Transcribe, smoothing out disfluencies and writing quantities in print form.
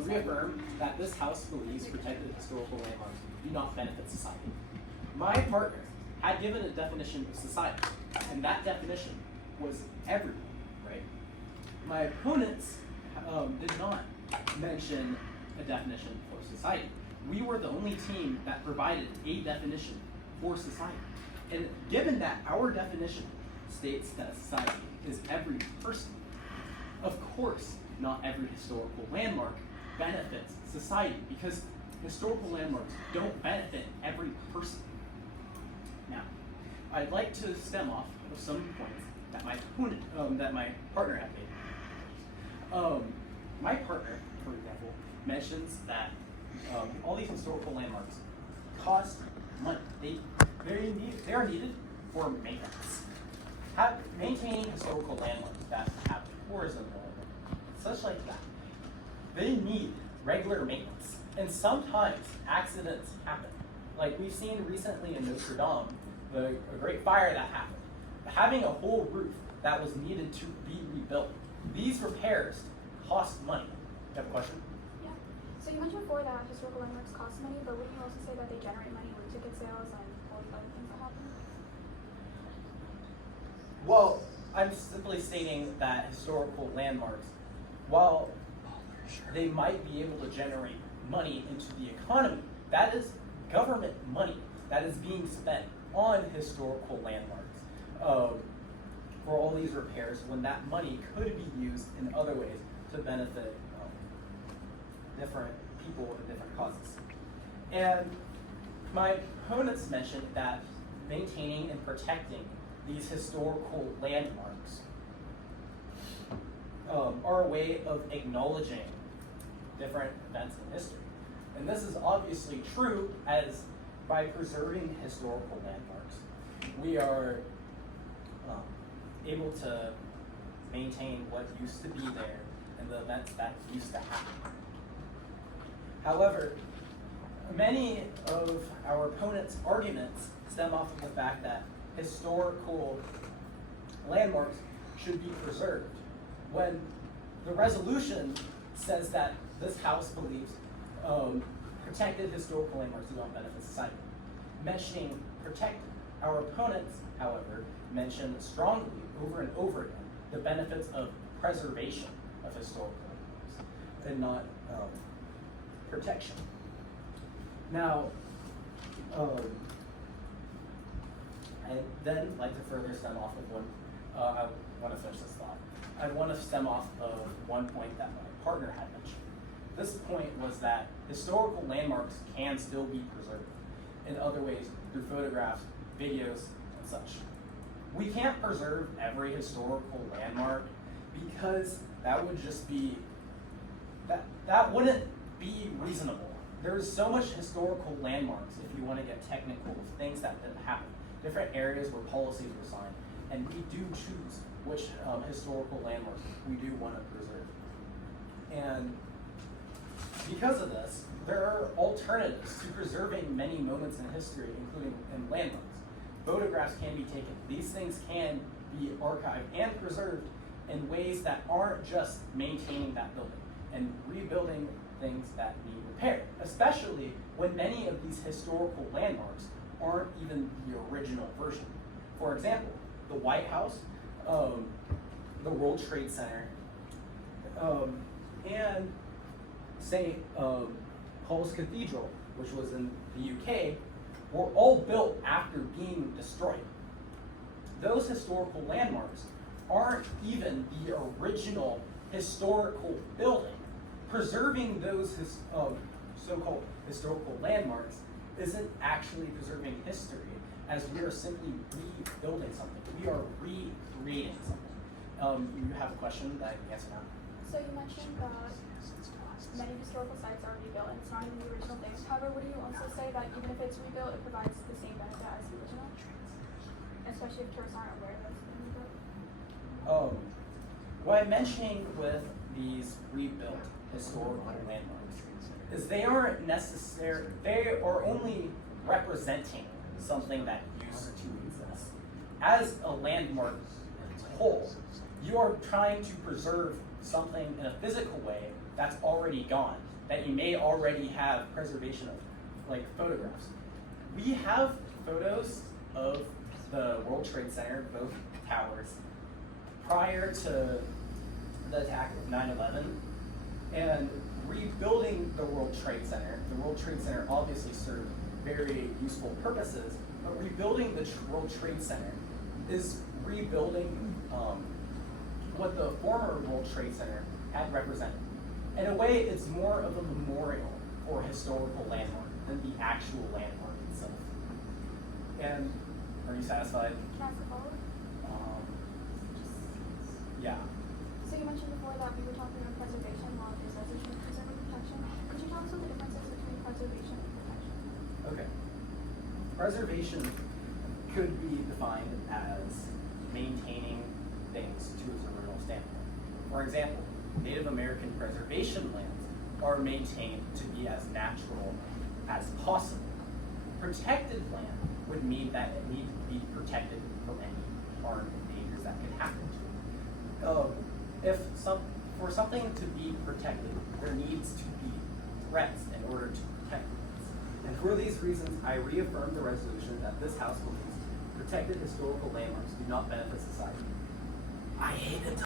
reaffirm that this House believes protected historical landmarks do not benefit society. My partner had given a definition of society, and that definition was everyone, right? My opponents did not mention a definition for society. We were the only team that provided a definition for society. And given that our definition states that society is every person, of course, not every historical landmark benefits society, because historical landmarks don't benefit every person. Now, I'd like to stem off of some points that my partner had made. My partner, for example, mentions that all these historical landmarks cost money. They are needed for maintenance. Maintaining historical landmarks that have tourism, such like that, they need regular maintenance. And sometimes accidents happen. Like we've seen recently in Notre Dame, a great fire that happened. Having a whole roof that was needed to be rebuilt. These repairs cost money. You have a question? Yeah. So you mentioned before that historical landmarks cost money, but wouldn't you also say that they generate money with ticket sales and all these other things that happen? Well, I'm simply stating that historical landmarks, while they might be able to generate money into the economy, that is government money that is being spent on historical landmarks for all these repairs, when that money could be used in other ways to benefit different people and different causes. And my opponents mentioned that maintaining and protecting these historical landmarks are a way of acknowledging different events in history. And this is obviously true, as by preserving historical landmarks, we are able to maintain what used to be there and the events that used to happen. However, many of our opponents' arguments stem off of the fact that historical landmarks should be preserved, when the resolution says that this House believes protected historical landmarks do not benefit society. Mentioning protected. Our opponents, however, mention strongly over and over again the benefits of preservation of historical landmarks and not protection. Now, I'd then like to further stem off of one, I want to finish this thought. I want to stem off of one point that my partner had mentioned. This point was that historical landmarks can still be preserved in other ways, through photographs, videos, and such. We can't preserve every historical landmark because that would just be, that wouldn't be reasonable. There's so much historical landmarks, if you want to get technical, of things that didn't happen. Different areas where policies were signed, and we do choose which historical landmarks we do want to preserve. And because of this, there are alternatives to preserving many moments in history, including in landmarks. Photographs can be taken. These things can be archived and preserved in ways that aren't just maintaining that building and rebuilding things that need repair, especially when many of these historical landmarks aren't even the original version. For example, the White House, the World Trade Center, and St. Paul's Cathedral, which was in the UK, were all built after being destroyed. Those historical landmarks aren't even the original historical building. Preserving those so-called historical landmarks isn't actually preserving history, as we are simply rebuilding something. We are recreating something. You have a question that I can answer now? So you mentioned that many historical sites are rebuilt and it's not even the original thing. However, would you also say that even if it's rebuilt, it provides the same benefit as the original? Especially if tourists aren't aware that it's been rebuilt? What I'm mentioning with these rebuilt historical landmarks is they aren't necessary, they are only representing something that used to exist. As a landmark as a whole, you are trying to preserve something in a physical way that's already gone, that you may already have preservation of, like photographs. We have photos of the World Trade Center, both towers, prior to the attack of 9/11, and rebuilding the World Trade Center. The World Trade Center obviously served very useful purposes, but rebuilding the World Trade Center is rebuilding what the former World Trade Center had represented. In a way, it's more of a memorial or historical landmark than the actual landmark itself. And are you satisfied? Can I ask a follow-up? Yeah. So you mentioned before that we were talking about preservation while there's resolution of preserving protection. Could you tell us what the differences between preservation and protection? Okay. Preservation could be defined as maintaining things to its original standpoint. For example, Native American preservation lands are maintained to be as natural as possible. Protected land would mean that it needs to be protected from any harm and dangers that could happen to it. For something to be protected, there needs to be threats in order to protect it. And for these reasons, I reaffirm the resolution that this House believes protected historical landmarks do not benefit society. I hate it.